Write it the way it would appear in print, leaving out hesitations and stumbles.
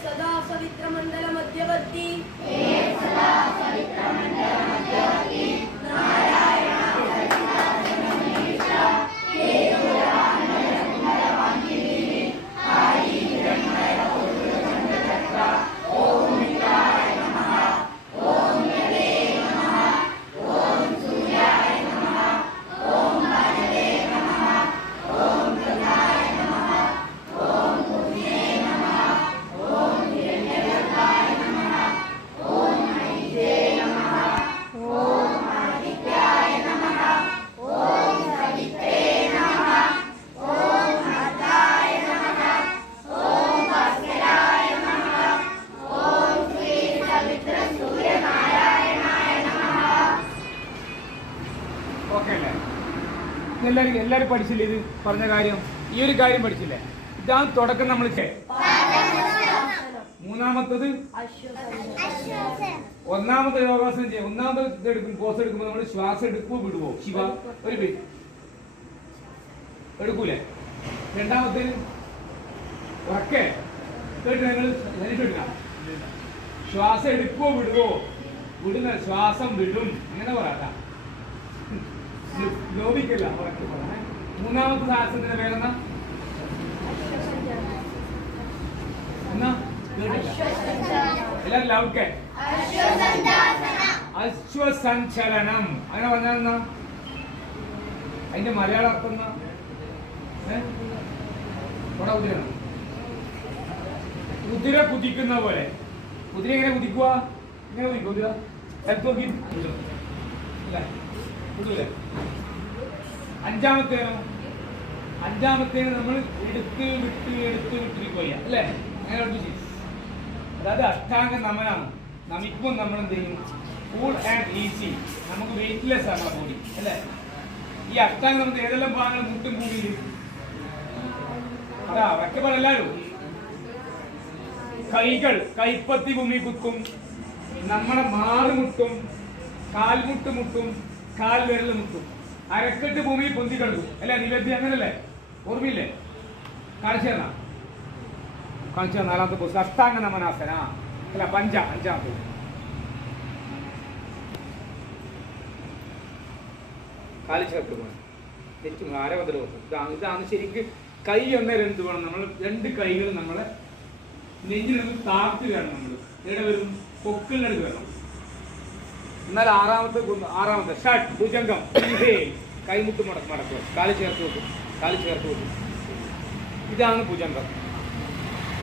सदा सवित्रमंडल मध्यवर्ती എല്ലാരും പഠിച്ചില്ലേ? ഇത് പറഞ്ഞ കാര്യം, ഈ ഒരു കാര്യം പഠിച്ചില്ലേ? ഇതാണ് തുടക്കം. നമ്മൾ മൂന്നാമത്തത് ഒന്നാമത്തെ യോഗാസനം ചെയ്യാം. ഒന്നാമത്തെ ഇതെടുക്കും, പോസ് എടുക്കുമ്പോൾ നമ്മൾ ശ്വാസം എടുക്കുമോ വിടുവോ? ശിവ ഒരു പേര് എടുക്കൂലേ? രണ്ടാമത്തെ ഉറക്കെ കേട്ട് നിങ്ങൾ ശ്വാസം എടുക്കുവോ വിടുവോ? വിടുന്ന ശ്വാസം വിടും, അങ്ങനെ പറയാ. ലോപിക്കല്ല ഉറക്കെ പറഞ്ഞേ. മൂന്നാമത്തെ സാഹസത്തിന്റെ പേരെന്നാ? എന്നാ എല്ലാരും ലൗക്കെ അശ്വസഞ്ചലനം. അങ്ങനെ പറഞ്ഞാ അതിന്റെ മലയാളം അർത്ഥം എന്നാ? കുതിര കുതിക്കുന്ന പോലെ. കുതിര എങ്ങനെ കുതിക്കുക? ഇങ്ങനെ കുതിക്കുക. കുതിര എടുത്ത് നോക്കി അല്ലേ? അഞ്ചാമത്തേന് നമ്മൾ എടുത്ത് വിട്ടിരിക്കുക അല്ലേ? അങ്ങനെ അതായത് അഷ്ടാംഗ നമനാണ്. നമിക്കുമ്പോൾ നമ്മൾ എന്ത് ചെയ്യും? Cool and easy. നമുക്ക് വെയിറ്റ്ലെസ് ആണ് നമ്മുടെ ബോഡി അല്ലേ? ഈ അഷ്ടാംഗം നമുക്ക് ഏതെല്ലാം ഭാഗങ്ങൾ മുട്ടും കൂടി അതാ അവരൊക്കെ പറയല്ലോ. കൈകൾ കൈപ്പത്തി ഭൂമി കുത്തും, നമ്മുടെ മാറ് മുട്ടും, കാൽമുട്ട് മുട്ടും, കാൽ വിരൽ മുട്ടും, അരക്കെട്ട് ഭൂമി പൊന്തി കിടക്കും അല്ലെ? നിലത്തി അങ്ങനല്ലേ? ഓർമ്മയില്ലേ? കാണിച്ചു തന്നാ നാലാമത്തെ പോസ്റ്റ് അഷ്ടാംഗ നമനാസന അല്ല അഞ്ചാമത്തെ. കാലി ചേർത്ത് പോകണം. തെറ്റും ആരവതര ഇതാണ് ശരിക്ക്. കൈ ഒന്നേ രണ്ട് വേണം. നമ്മൾ രണ്ട് കൈകളും നമ്മളെ നെഞ്ചിനൊന്ന് താഴ്ത്തി വേണം. നമ്മൾ ഇവിടെ വരും പൊക്കിളിനടുത്ത് വേണം. എന്നാൽ ആറാമത്തെ ഷട്ട് ഭുജംഗം. കൈമുട്ട് മടക്കുക, കാല് ചേർത്ത് വെക്കും. ഇതാണ് ഭുജംഗം.